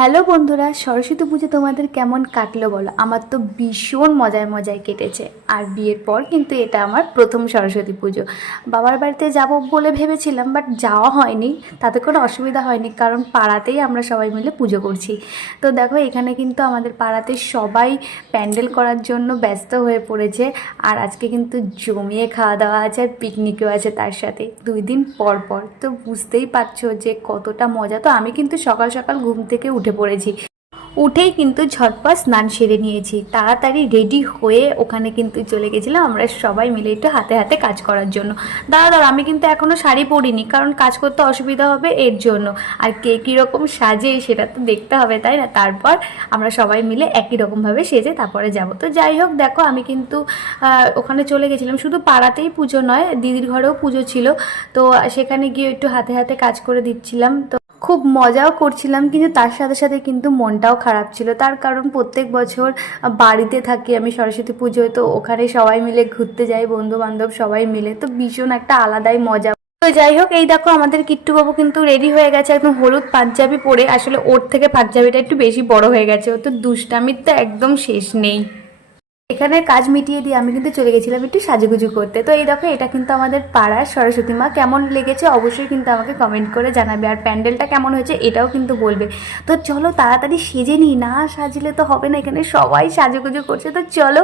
Hello বন্ধুরা, সরস্বতী পুজো তোমাদের কেমন কাটলো বলো। আমার তো ভীষণ মজায় মজায় কেটেছে। আর বিয়ের পর কিন্তু এটা আমার প্রথম সরস্বতী পুজো। বাবার বাড়িতে যাব বলে ভেবেছিলাম, বাট যাওয়া হয়নি। তাতে কোনো অসুবিধা হয়নি, কারণ পাড়াতেই আমরা সবাই মিলে পুজো করছি। তো দেখো, এখানে কিন্তু আমাদের পাড়াতে সবাই প্যান্ডেল করার জন্য ব্যস্ত হয়ে পড়েছে। আর আজকে কিন্তু জমিয়ে খাওয়া দাওয়া আছে, আর পিকনিকও আছে তার সাথে, 2 দিন পর পর। তো বুঝতেই পারছো যে কতটা মজা। তো আমি কিন্তু সকাল সকাল ঘুম থেকে উঠে পড়েছি। উঠেই কিন্তু ঝটপট স্নান সেরে নিয়েছি, তাড়াতাড়ি রেডি হয়ে ওখানে কিন্তু চলে গেছিলাম আমরা সবাই মিলে একটু হাতে হাতে কাজ করার জন্য। দাদা আমি কিন্তু এখনও শাড়ি পরিনি, কারণ কাজ করতে অসুবিধা হবে এর জন্য। আর কে কীরকম সাজে সেটা তো দেখতে হবে, তাই না? তারপর আমরা সবাই মিলে একই রকমভাবে সেজে তারপরে যাব। তো যাই হোক, দেখো আমি কিন্তু ওখানে চলে গেছিলাম। শুধু পাড়াতেই পুজো নয়, দিদির ঘরেও পুজো ছিল। তো সেখানে গিয়ে একটু হাতে হাতে কাজ করে দিচ্ছিলাম। তো খুব মজাও করছিলাম, কিন্তু তার সাথে সাথে কিন্তু মনটাও খারাপ ছিল। তার কারণ প্রত্যেক বছর বাড়িতে থাকি আমি সরস্বতী পুজোয়, তো ওখানে সবাই মিলে ঘুরতে যাই, বন্ধু বান্ধব সবাই মিলে, তো ভীষণ একটা আলাদাই মজা। তো যাই হোক, এই দেখো আমাদের কিট্টুবাবু কিন্তু রেডি হয়ে গেছে একদম হলুদ পাঞ্জাবি পরে। আসলে ওর থেকে পাঞ্জাবিটা একটু বেশি বড় হয়ে গেছে, ও তো দুষ্টামির তো একদম শেষ নেই। এখানে কাজ মিটিয়ে দিয়ে আমি কিন্তু চলে গেছিলাম একটু সাজুগুজু করতে। তো এই দেখো, এটা কিন্তু আমাদের পাড়ার সরস্বতী মা। কেমন লেগেছে অবশ্যই কিন্তু আমাকে কমেন্ট করে জানাবে, আর প্যান্ডেলটা কেমন হয়েছে এটাও কিন্তু বলবে। তো চলো তাড়াতাড়ি সেজে নিই, না সাজলে তো হবে না, এখানে সবাই সাজুগুজু করছে। তো চলো,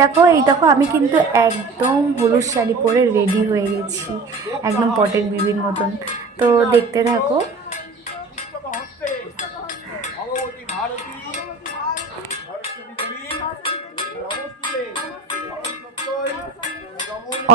দেখো এই দেখো আমি কিন্তু একদম হলুদ শাড়ি পরে রেডি হয়ে গেছি, একদম পটের বিবির মতন। তো দেখতে থাকো।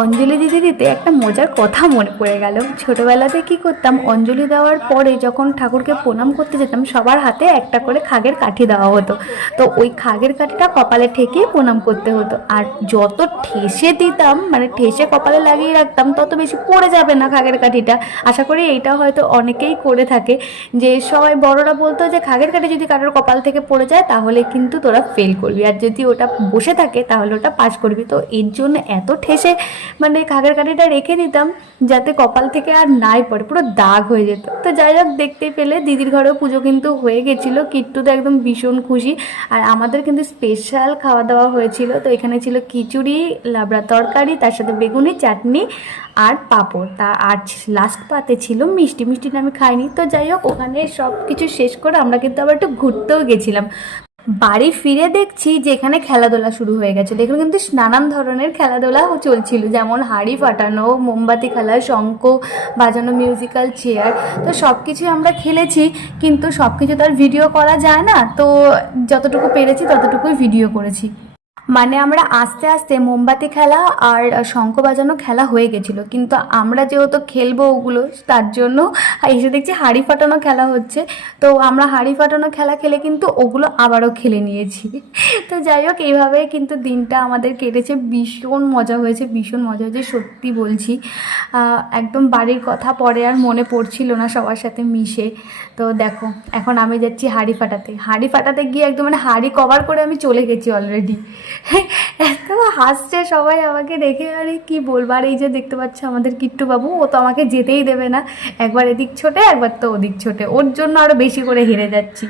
অঞ্জলি দিতে দিতে একটা মজার কথা মনে পড়ে গেল। ছোটবেলাতে কি করতাম, অঞ্জলি দেওয়ার পরে যখন ঠাকুরকে প্রণাম করতে যেতাম, সবার হাতে একটা করে খাগের কাঠি দেওয়া হতো। তো ওই খাগের কাঠিটা কপালে ঠেকিয়ে প্রণাম করতে হতো। আর যত ঠেসে দিতাম, মানে ঠেসে কপালে লাগিয়ে রাখতাম, তত বেশি পড়ে যাবে না খাগের কাঠিটা। আশা করি এইটা হয়তো অনেকেই করে থাকে, যে সবাই বড়রা বলতো যে খাগের কাঠি যদি কারোর কপাল থেকে পড়ে যায় তাহলে কিন্তু তোরা ফেল করবি, আর যদি ওটা বসে থাকে তাহলে ওটা পাস করবি। তো এর জন্য এত ঠেসে মানে খাগের কাঠিটা রেখে নিতাম, যাতে কপাল থেকে আর নাই পড়ে, পুরো দাগ হয়ে যেত। তো যাই হোক, দেখতেই পেলে দিদির ঘরেও পুজো কিন্তু হয়ে গেছিলো। কিট্টু তো একদম ভীষণ খুশি। আর আমাদের কিন্তু স্পেশাল খাওয়া দাওয়া হয়েছিল। তো এখানে ছিল খিচুড়ি, লাবড়া তরকারি, তার সাথে বেগুনি চাটনি আর পাঁপড়। আর লাস্ট পাতে ছিল মিষ্টি। মিষ্টিটা আমি খাইনি। তো যাই হোক, ওখানে সব কিছু শেষ করে আমরা কিন্তু আবার একটু ঘুরতেও গেছিলাম। বাড়ি ফিরে দেখছি যে এখানে খেলাধুলা শুরু হয়ে গেছে। দেখুন, কিন্তু নানান ধরনের খেলাধুলা চলছিল, যেমন হাড়ি ফাটানো, মোমবাতি খেলা, শঙ্খ বাজানো, মিউজিক্যাল চেয়ার। তো সব কিছুই আমরা খেলেছি, কিন্তু সব কিছু তো আর ভিডিও করা যায় না। তো যতটুকু পেরেছি ততটুকুই ভিডিও করেছি। মানে আমরা আস্তে আস্তে মোমবাতি খেলা আর শঙ্খ বাজানো খেলা হয়ে গেছিলো, কিন্তু আমরা যেহেতু খেলবো ওগুলো, তার জন্য এসে দেখছি হাঁড়ি ফাটানো খেলা হচ্ছে। তো আমরা হাঁড়ি ফাটানো খেলা খেলে কিন্তু ওগুলো আবারও খেলে নিয়েছি। তো যাই হোক, এইভাবে কিন্তু দিনটা আমাদের কেটেছে। ভীষণ মজা হয়েছে, ভীষণ মজা হয়েছে, সত্যি বলছি। একদম বাড়ির কথা পরে আর মনে পড়ছিল না সবার সাথে মিশে। তো দেখো, এখন আমি যাচ্ছি হাঁড়ি ফাটাতে। হাঁড়ি ফাটাতে গিয়ে একদম মানে হাঁড়ি কভার করে আমি চলে গেছি অলরেডি। এত হাসছে সবাই আমাকে দেখে, আরে কি বলবো। আর এই যে দেখতে পাচ্ছ আমাদের কিট্টু বাবু, ও তো আমাকে যেতেই দেবে না। একবার এদিক ছোটে, একবার তো ওদিক ছোটে, ওর জন্য আরও বেশি করে হেরে যাচ্ছি।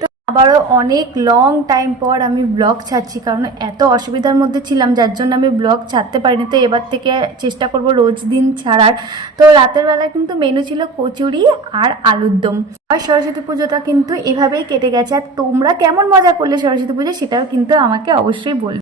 তো আবারও অনেক লং টাইম পর আমি ব্লগ ছাড়ছি, কারণ এত অসুবিধার মধ্যে ছিলাম যার জন্য আমি ব্লগ ছাড়তে পারিনি। তো এবার থেকে চেষ্টা করব রোজ দিন ছাড়ার। তো রাতের বেলা কিন্তু মেনু ছিল কচুরি আর আলুর দম। আর সরস্বতী পুজোটা কিন্তু এভাবেই কেটে গেছে। আর তোমরা কেমন মজা করলে সরস্বতী পুজো, সেটাও কিন্তু আমাকে অবশ্যই বলবে।